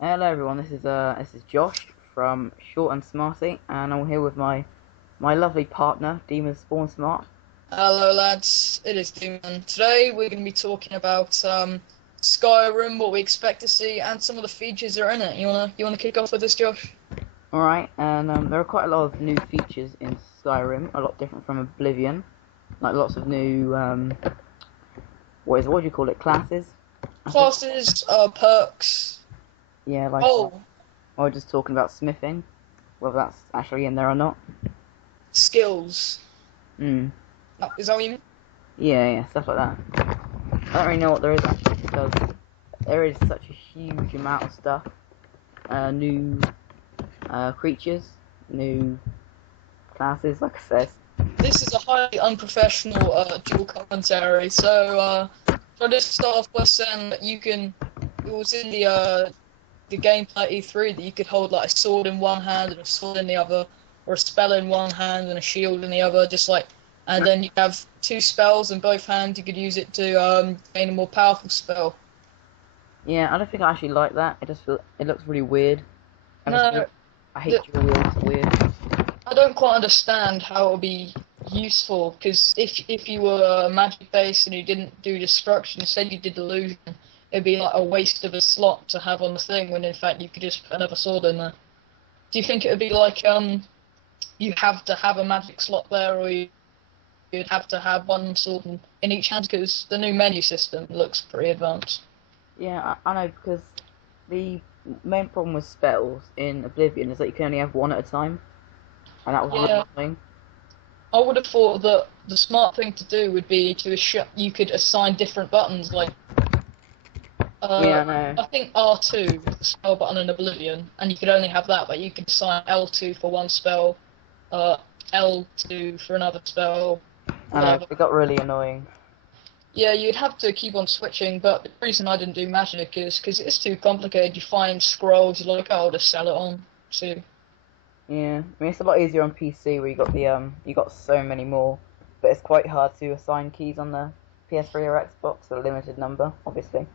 Hello everyone, this is Josh from Short and Smarty, and I'm here with my lovely partner, Demon Spawn Smart. Hello, lads. It is Demon. Today we're going to be talking about Skyrim, what we expect to see, and some of the features that are in it. You wanna kick off with this, Josh? Alright, and there are quite a lot of new features in Skyrim, a lot different from Oblivion, like lots of new what do you call it, classes? I think. Classes, perks. Yeah, like Oh, or just talking about smithing, whether that's actually in there or not. skills. Hmm. Is that what you mean? Yeah, stuff like that. I don't really know what there is actually because there is such a huge amount of stuff, new creatures, new classes, like I said. This is a highly unprofessional dual commentary. So I just start off by saying that you can. It was in the gameplay E3 that you could hold like a sword in one hand and a sword in the other, or a spell in one hand and a shield in the other, and then you have two spells in both hands. You could use it to gain a more powerful spell. Yeah, I don't think I actually like that. It looks really weird. I just No, I hate th- dual wield. It's weird. I don't quite understand how it would be useful, because if you were magic based and you didn't do destruction, instead you did illusion, it'd be like a waste of a slot to have on the thing when in fact you could just put another sword in there. Do you think it would be like you have to have a magic slot there, or you'd have to have one sword in each hand? Because the new menu system looks pretty advanced. Yeah, I know because the main problem with spells in Oblivion is that you can only have one at a time, and that was really Yeah, annoying. I would have thought that the smart thing to do would be you could assign different buttons. Like, Yeah, I know. I think R2 is the spell button in Oblivion, and you could only have that, but you could assign L2 for one spell, uh, L2 for another spell, I know. whatever. It got really annoying. Yeah, you'd have to keep on switching, but the reason I didn't do magic is because it's too complicated. You find scrolls, you're like, oh, I'll just sell it on. So, Yeah, I mean it's a lot easier on PC where you got so many more, but it's quite hard to assign keys on the PS3 or Xbox, a limited number, obviously.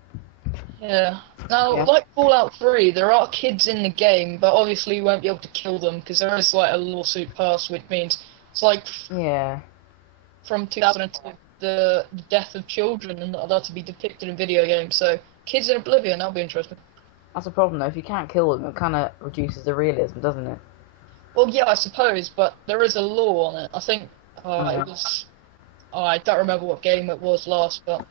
yeah. Now, Yeah. like Fallout 3, there are kids in the game, but obviously you won't be able to kill them because there is like a lawsuit passed, which means it's like Yeah. from 2002, the death of children and not allowed to be depicted in video games. So, kids in Oblivion, that'll be interesting. That's a problem though. If you can't kill them, it kind of reduces the realism, doesn't it? Well, yeah, I suppose, but there is a law on it. I think Yeah. it was. Oh, I don't remember what game it was last, but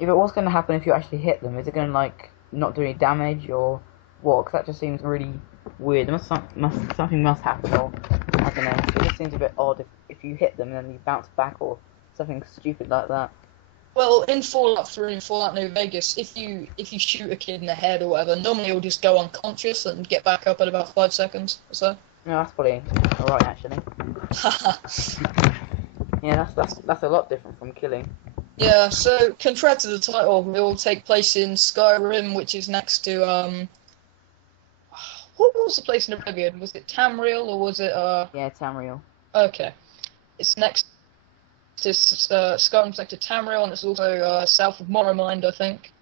If it was going to happen if you actually hit them, is it going to like not do any damage or what? Because that just seems really weird. Something must happen, or I don't know. It just seems a bit odd if you hit them and then you bounce back or something stupid like that. well, in Fallout 3 and Fallout New Vegas, if you shoot a kid in the head or whatever, normally he'll just go unconscious and get back up in about 5 seconds or so. No, that's probably alright actually. Yeah, that's a lot different from killing. Yeah, so contrary to the title, it will take place in Skyrim, which is next to what was the place in Oblivion? Was it Tamriel or was it Yeah, Tamriel. okay? It's next to Skyrim's next to Tamriel, and it's also south of Morrowind, I think.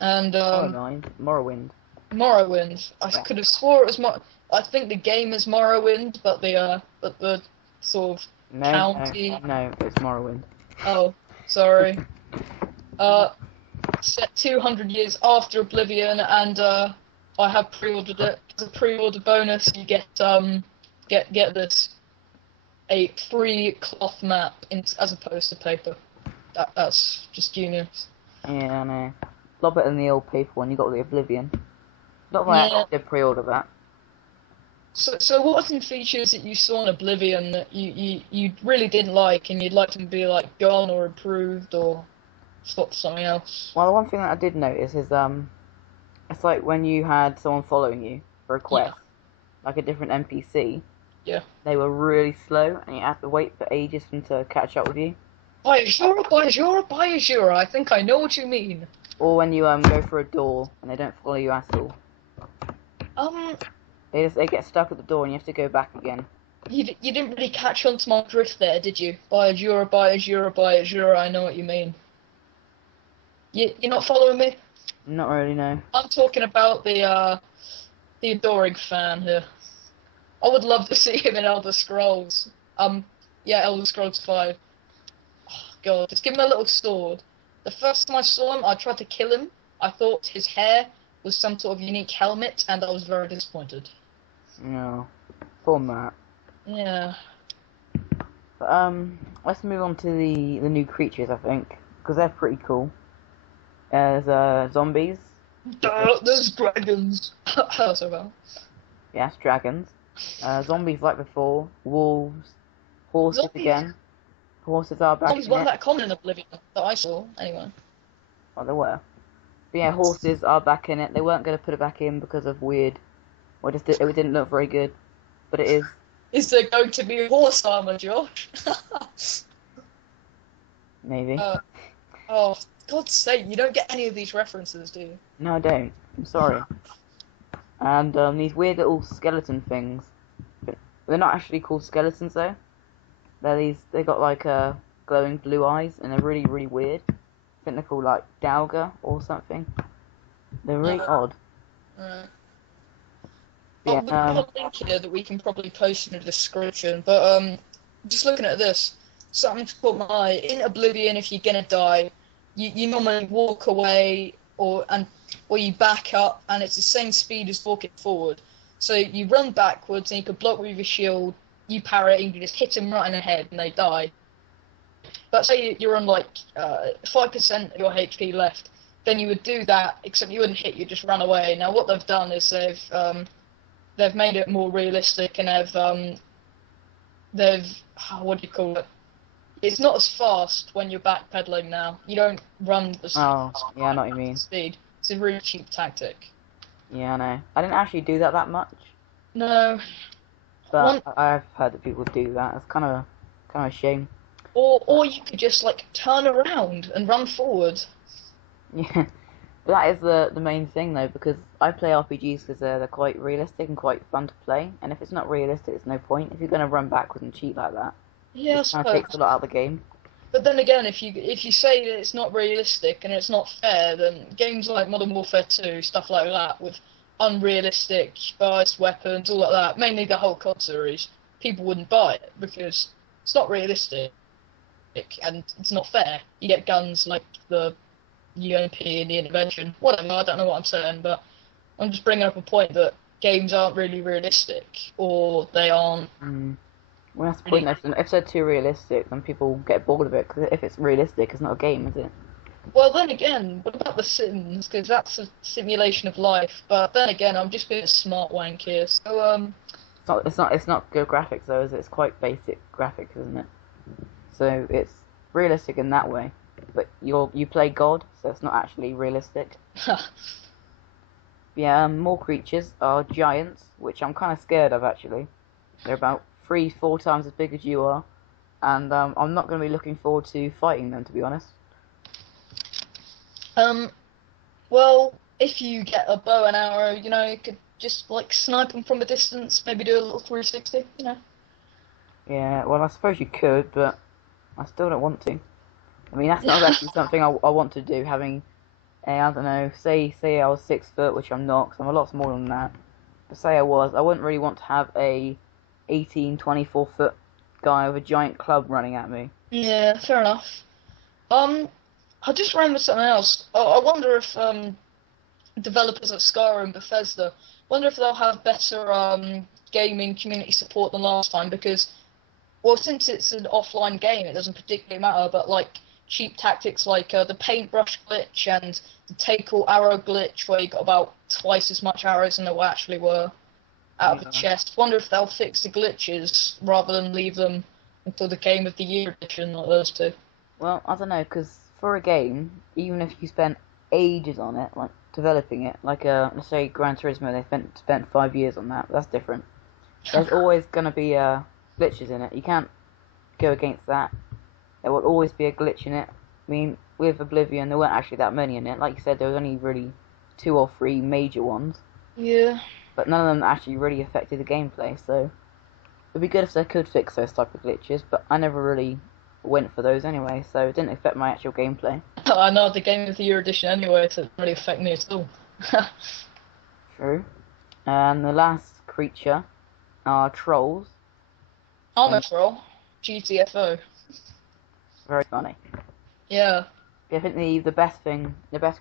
And Morrowind. Morrowind. I Yeah. could have swore it was I think the game is Morrowind, but the sort of No, county. no, it's Morrowind. Oh, sorry. Uh, Set 200 years after Oblivion, and I have pre-ordered it. As a pre-order bonus, you get this a free cloth map as opposed to paper. That's just genius. Yeah, I know. A lot better than the old paper one. You got the Oblivion. Not that I Yeah. actually did pre-order that. So what are some features that you saw in Oblivion that you really didn't like, and you'd like them to be like gone or improved or swapped for something else? Well, the one thing that I did notice is it's like when you had someone following you for a Yeah, quest, like a different NPC, yeah. they were really slow, and you had to wait for ages for them to catch up with you. By Azura, I think I know what you mean. Or when you go for a door and they don't follow you at all, Um, they get stuck at the door and you have to go back again. you didn't really catch on to my drift there, did you? By Azura, I know what you mean. You're not following me? Not really, no. I'm talking about the the adoring fan here. I would love to see him in Elder Scrolls. Yeah, Elder Scrolls 5. Oh, God, just give him a little sword. The first time I saw him, I tried to kill him. I thought his hair was some sort of unique helmet, and I was very disappointed. No, poor Matt. Yeah. But, let's move on to the new creatures, I think, because they're pretty cool. There's zombies. There's dragons. So well. Yes, dragons. Zombies like before. Wolves. Horses Zombies. again. Horses are back Zombies in weren't it. that common in Oblivion that I saw, anyway. Oh, they were. But yeah, horses are back in it. They weren't going to put it back in because of weird. Or just it didn't look very good. But it is. Is there going to be horse armor, Josh? Maybe. Oh, God's sake, you don't get any of these references, do you? No, I don't. I'm sorry. And these weird little skeleton things. They're not actually called skeletons though. They got like glowing blue eyes and they're really, really weird. I think they're called like Dauga or something. They're really odd. Right. Yeah, We've got a link here that we can probably post in the description, but just looking at this, something to put my eye. In Oblivion, if you're gonna die, you normally walk away or you back up, and it's the same speed as walking forward. So you run backwards, and you can block with your shield. You parry it, and you just hit them right in the head, and they die. But say you're on like 5% of your HP left, then you would do that, except you wouldn't hit. You just run away. Now what they've done is they've made it more realistic, and they've what do you call it? It's not as fast when you're backpedaling now. You don't run the oh, yeah, I know what you mean. speed. It's a really cheap tactic. Yeah, I know. I didn't actually do that much, No. but I've heard that people do that. It's kind of a shame. Or you could just like turn around and run forward. Yeah, but that is the main thing though, because I play RPGs because they're quite realistic and quite fun to play. And if it's not realistic, it's no point. If you're gonna run backwards and cheat like that, Yeah, I it kind of takes a suppose. lot out of the game. But then again, if you say that it's not realistic and it's not fair, then games like Modern Warfare 2, stuff like that, with unrealistic biased weapons, all like that, mainly the whole COD series, people wouldn't buy it because it's not realistic and it's not fair. You get guns like the UMP and the Intervention, whatever. I don't know what I'm saying, but I'm just bringing up a point that games aren't really realistic, or they aren't. Well, that's the point. If they're too realistic, then people get bored of it. Because if it's realistic, it's not a game, is it? Well, then again, what about The Sims? Because that's a simulation of life. But then again, I'm just being a smart wank here. So It's not good graphics though, is it? It's quite basic graphics, isn't it? So it's realistic in that way. But you play God, so it's not actually realistic. Yeah, more creatures are giants, which I'm kind of scared of actually. They're about 3-4 times as big as you are, and I'm not going to be looking forward to fighting them, to be honest. Well, if you get a bow and arrow, you know, you could just like snipe them from a distance, maybe do a little 360, you know. Yeah, well, I suppose you could, but I still don't want to. I mean, that's not actually something I want to do. Having I don't know, say I was 6 foot, which I'm not, because I'm a lot smaller than that. But say I wouldn't really want to have a 24 foot guy with a giant club running at me. Yeah, fair enough. I just remembered something else. I wonder if developers at Skyrim, Bethesda, wonder if they'll have better gaming community support than last time, because, well, since it's an offline game, it doesn't particularly matter, but like cheap tactics like the paintbrush glitch and the take all arrow glitch, where you got about twice as much arrows than there actually were out of the chest. Wonder if they'll fix the glitches rather than leave them until the Game of the Year edition like those two. Well, I don't know, because for a game, even if you spent ages on it, like developing it, like let's say Gran Turismo, they spent 5 years on that. That's different. There's always gonna be glitches in it. You can't go against that. There will always be a glitch in it. I mean, with Oblivion, there weren't actually that many in it. Like you said, there was only really 2 or 3 major ones. Yeah. But none of them actually really affected the gameplay, so it'd be good if they could fix those type of glitches, but I never really went for those anyway, so it didn't affect my actual gameplay. I know the Game of the Year edition anyway, so it didn't really affect me at all. True. And the last creature are trolls. I'm a troll. GTFO. Very funny. Yeah. I think the best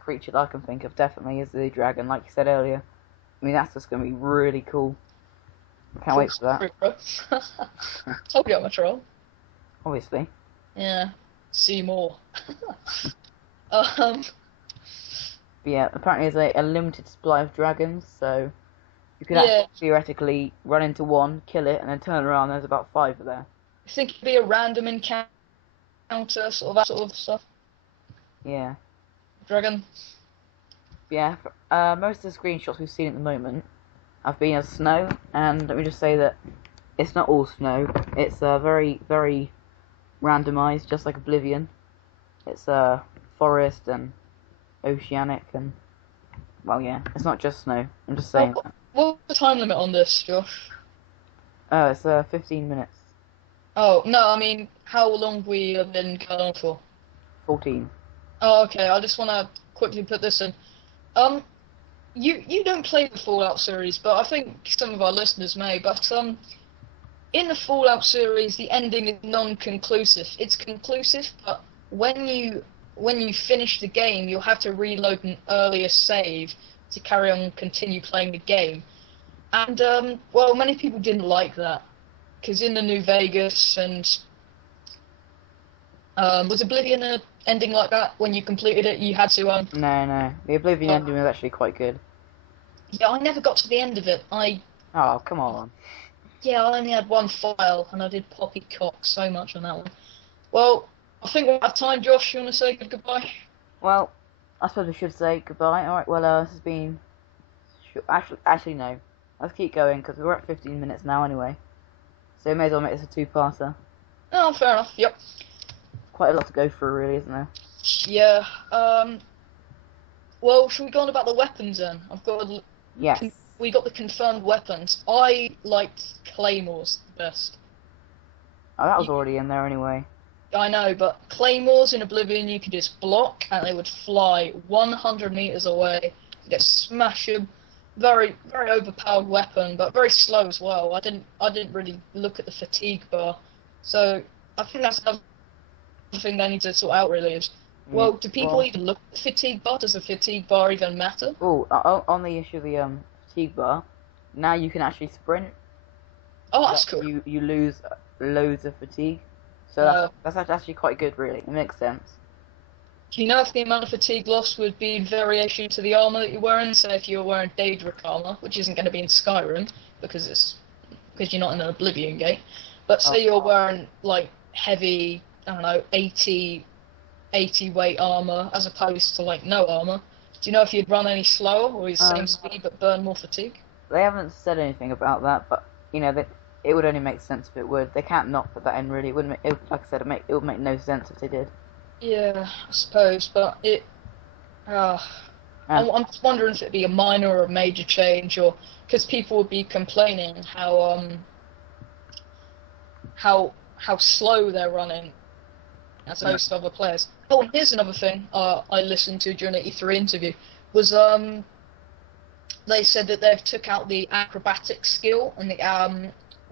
creature that I can think of definitely is the dragon, like you said earlier. I mean, that's just going to be really cool. Can't wait for that. Told you I'm a troll. Obviously. Yeah. See more. But yeah, apparently there's a limited supply of dragons, so you could actually theoretically run into one, kill it, and then turn around and there's about 5 there. I think it'd be a random encounter, sort of stuff. Yeah. Dragon. Yeah, most of the screenshots we've seen at the moment have been of snow, and let me just say that it's not all snow. It's very, very randomized, just like Oblivion. It's forest and oceanic, and well, yeah, it's not just snow. I'm just saying. What's the time limit on this, Josh? It's 15 minutes. Oh no, I mean, how long we have been going on for? 14. Oh, okay. I just want to quickly put this in. You don't play the Fallout series, but I think some of our listeners may. But in the Fallout series, the ending is non-conclusive. It's conclusive, but when you finish the game, you'll have to reload an earlier save to carry on and continue playing the game. And well, many people didn't like that because in the New Vegas and was Oblivion a ending like that? When you completed it, you had to No, the Oblivion ending was actually quite good. Yeah, I never got to the end of it. Oh, come on. Yeah, I only had one file, and I did poppycock so much on that one. Well, I think we're out of time, Josh. You want to say goodbye? Well, I suppose we should say goodbye. Alright, well, this has been... Actually, no. Let's keep going, because we're at 15 minutes now anyway. So we may as well make this a two-parter. Oh, fair enough, yep. Quite a lot to go through, really, isn't there? Yeah, well, should we go on about the weapons then? Yes. We got the confirmed weapons. I liked Claymores the best. Oh, that was already in there anyway. I know, but Claymores in Oblivion you could just block and they would fly 100 meters away. You just smash them. Very, very overpowered weapon, but very slow as well. I didn't really look at the fatigue bar, so I think that's another thing they need to sort out. Really is. Well, do people even look at the fatigue bar? Does the fatigue bar even matter? Oh, on the issue of the fatigue bar, now you can actually sprint. Oh, that's cool. You lose loads of fatigue, so that's actually quite good, really. It makes sense. Do you know if the amount of fatigue loss would be in variation to the armor that you're wearing? So if you're wearing Daedric armor, which isn't going to be in Skyrim because you're not in an Oblivion gate, but say you're wearing like heavy, I don't know, 80 weight armor as opposed to like no armor. Do you know if you'd run any slower or the same speed but burn more fatigue? They haven't said anything about that, but you know it would only make sense if it would. They can't not put that in, really. It wouldn't. Like I said, it would make no sense if they did. Yeah, I suppose, but I'm just wondering if it'd be a minor or a major change, or because people would be complaining how slow they're running as opposed to other players. Oh, and here's another thing I listened to during the E3 interview was they said that they've took out the acrobatic skill and the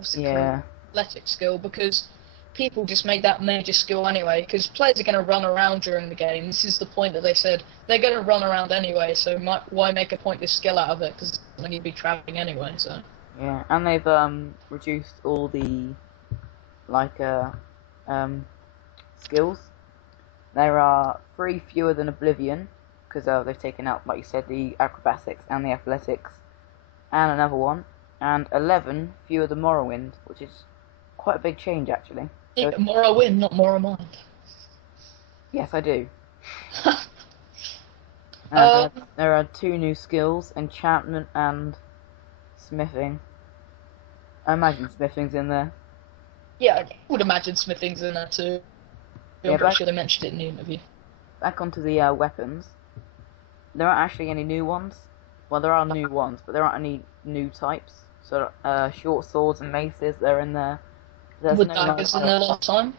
athletic skill because people just make that major skill anyway, because players are going to run around during the game. This is the point that they said they're going to run around anyway, so why make a pointless skill out of it, because then you'd be travelling anyway, so... Yeah, and they've reduced all the, skills. There are 3 fewer than Oblivion, because they've taken out, like you said, the acrobatics and the athletics, and another one, and 11 fewer than Morrowind, which is quite a big change, actually. So Morrowind, not Morrowind. Yes, I do. There are 2 new skills, enchantment and smithing. I imagine smithing's in there. Yeah, I would imagine smithing's in there too. I'm pretty sure they mentioned it in the interview. Back onto the weapons. There aren't actually any new ones. Well, there are new ones, but there aren't any new types. So, short swords and maces, they're in there. Were daggers in there last time?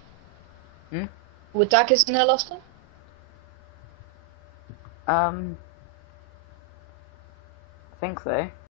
Were daggers in there last time? I think so.